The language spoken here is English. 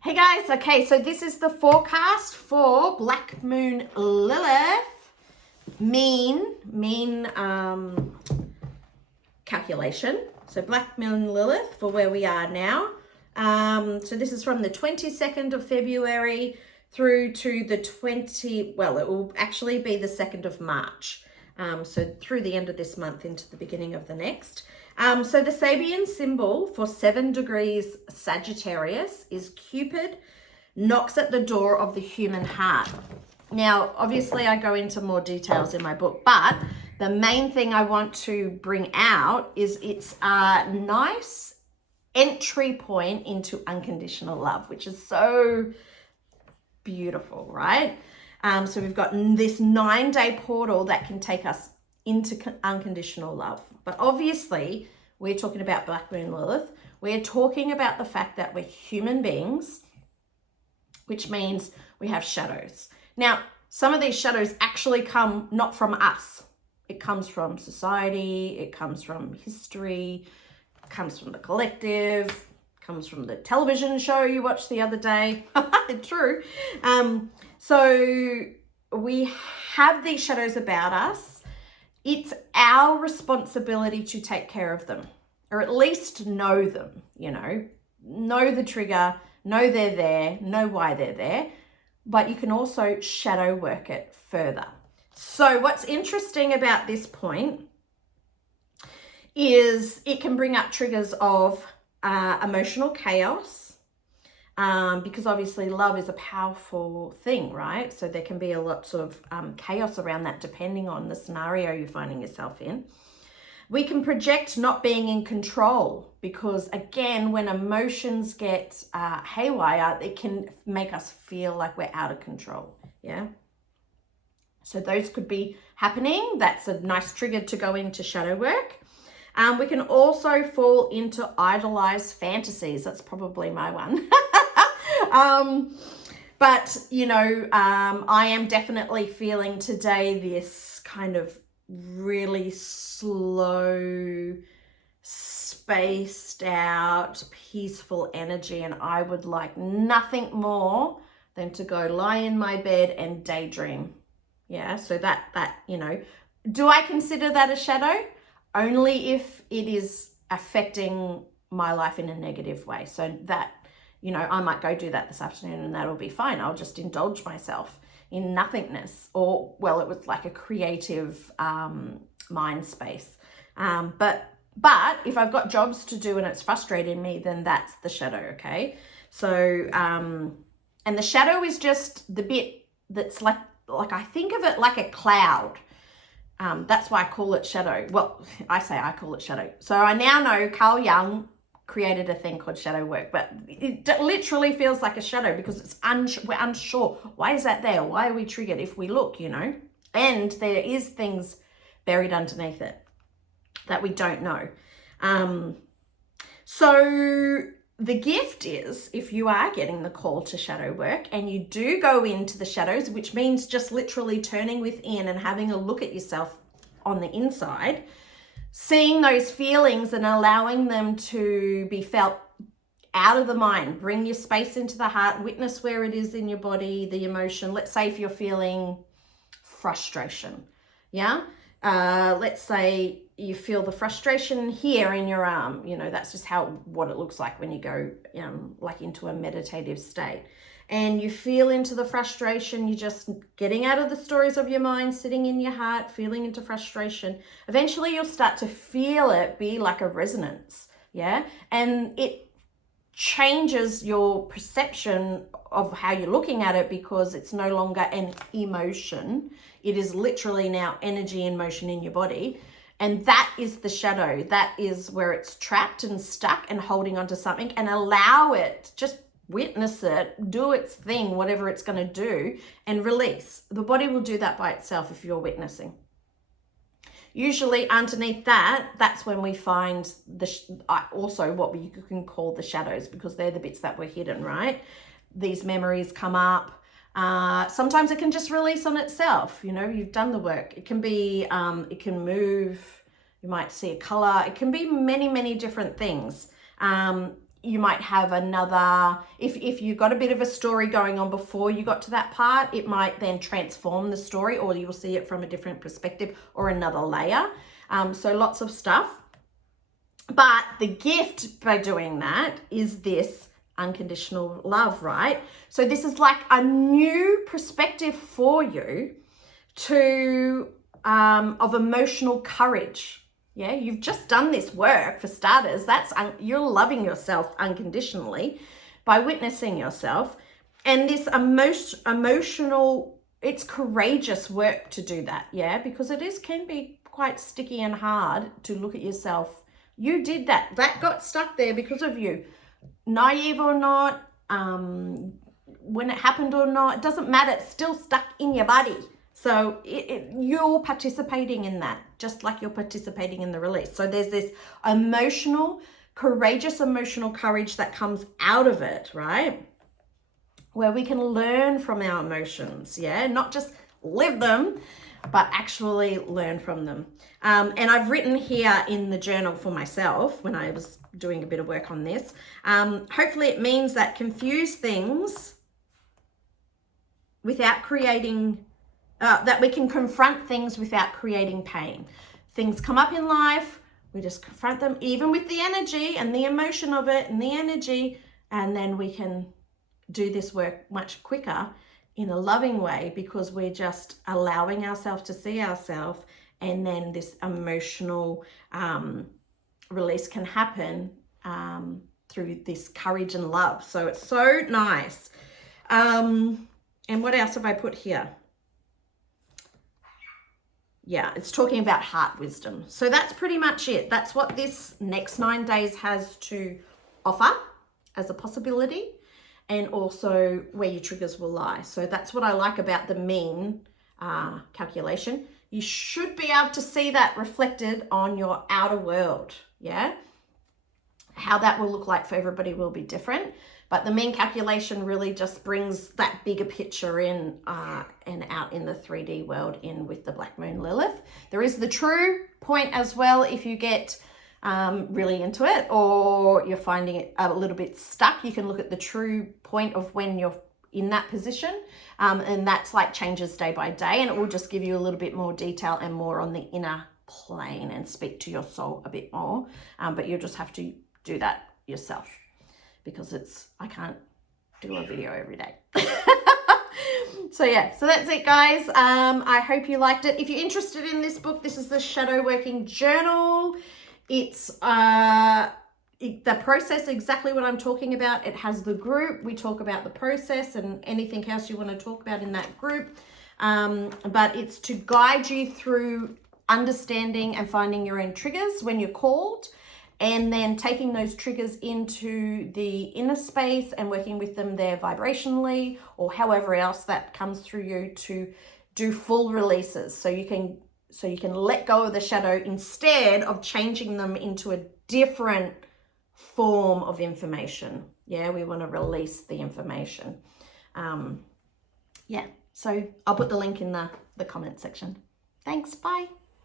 Hey guys, okay, so this is the forecast for Black Moon Lilith mean calculation. So Black Moon Lilith for where we are now. So this is from the 22nd of February through to the it will actually be the 2nd of March. So through the end of this month into the beginning of the next. So the Sabian symbol for 7 degrees Sagittarius is Cupid, knocks at the door of the human heart. Now, obviously I go into more details in my book, but the main thing I want to bring out is it's a nice entry point into unconditional love, which is so beautiful, right? So we've got this 9-day portal that can take us into unconditional love. But obviously, we're talking about Black Moon Lilith. We're talking about the fact that we're human beings, which means we have shadows. Now, some of these shadows actually come not from us. It comes from society, it comes from history, it comes from the collective, it comes from the television show you watched the other day. True. So we have these shadows about us. It's our responsibility to take care of them, or at least know them, know the trigger, know they're there, know why they're there, but you can also shadow work it further. So what's interesting about this point is it can bring up triggers of emotional chaos, because obviously love is a powerful thing, right? So there can be a lot of chaos around that depending on the scenario you're finding yourself in. We can project not being in control because, again, when emotions get haywire, it can make us feel like we're out of control, yeah? So those could be happening. That's a nice trigger to go into shadow work. We can also fall into idolized fantasies. That's probably my one. But I am definitely feeling today this kind of really slow, spaced out, peaceful energy. And I would like nothing more than to go lie in my bed and daydream. Yeah. So that, do I consider that a shadow? Only if it is affecting my life in a negative way. So that, I might go do that this afternoon and that'll be fine. I'll just indulge myself in nothingness, or, well, it was like a creative mind space. But if I've got jobs to do and it's frustrating me, then that's the shadow, okay? So, and the shadow is just the bit that's like I think of it like a cloud. That's why I call it shadow. Well, I call it shadow. So I now know Carl Jung created a thing called shadow work, but it literally feels like a shadow because it's we're unsure. Why is that there? Why are we triggered if we look, And there is things buried underneath it that we don't know. So the gift is, if you are getting the call to shadow work and you do go into the shadows, which means just literally turning within and having a look at yourself on the inside, seeing those feelings and allowing them to be felt out of the mind, bring your space into the heart, witness where it is in your body, the emotion. Let's say if you're feeling frustration, yeah? Let's say you feel the frustration here in your arm, that's just what it looks like when you go like into a meditative state. And you feel into the frustration, you're just getting out of the stories of your mind, sitting in your heart, feeling into frustration. Eventually you'll start to feel it be like a resonance, yeah? And it changes your perception of how you're looking at it because it's no longer an emotion. It is literally now energy in motion in your body. And that is the shadow. That is where it's trapped and stuck and holding onto something, and allow it, just witness it, do its thing, whatever it's going to do, and release. The body will do that by itself if you're witnessing. Usually underneath that's when we find also what you can call the shadows, because they're the bits that were hidden, right? These memories come up. Sometimes it can just release on itself. You've done the work. It can be, it can move. You might see a color. It can be many, many different things. you might have another, if you've got a bit of a story going on before you got to that part, it might then transform the story, or you'll see it from a different perspective or another layer. So lots of stuff. But the gift by doing that is this unconditional love, right? So this is like a new perspective for you to of emotional courage. Yeah, you've just done this work for starters. You're loving yourself unconditionally by witnessing yourself, and this emotional, it's courageous work to do that. Yeah, because can be quite sticky and hard to look at yourself. You did that. That got stuck there because of you. Naive or not, when it happened or not, it doesn't matter. It's still stuck in your body. So you're participating in that, just like you're participating in the release. So there's this courageous emotional courage that comes out of it, right? Where we can learn from our emotions, yeah? Not just live them, but actually learn from them. And I've written here in the journal for myself when I was doing a bit of work on this, hopefully it means that confuse things without creating, that we can confront things without creating pain. Things come up in life, we just confront them, even with the energy and the emotion of it and the energy, and then we can do this work much quicker in a loving way, because we're just allowing ourselves to see ourselves, and then this emotional release can happen through this courage and love. So it's so nice. And what else have I put here? Yeah, it's talking about heart wisdom. So that's pretty much it. That's what this next 9 days has to offer as a possibility, and also where your triggers will lie. So that's what I like about the mean calculation. You should be able to see that reflected on your outer world, yeah? How that will look like for everybody will be different, but the mean calculation really just brings that bigger picture in and out in the 3D world in with the Black Moon Lilith. There is the true point as well if you get really into it, or you're finding it a little bit stuck. You can look at the true point of when you're in that position, and that's like changes day by day, and it will just give you a little bit more detail and more on the inner plane and speak to your soul a bit more, but you'll just have to do that yourself, because I can't do a video every day. So yeah, so that's it, guys. I hope you liked it. If you're interested in this book, this is the Shadow Working Journal. It's the process, exactly what I'm talking about. It has the group. We talk about the process and anything else you want to talk about in that group. But it's to guide you through understanding and finding your own triggers when you're called, and then taking those triggers into the inner space and working with them there vibrationally, or however else that comes through you, to do full releases. So you can let go of the shadow instead of changing them into a different form of information. Yeah, we want to release the information. Yeah, so I'll put the link in the comment section. Thanks, bye.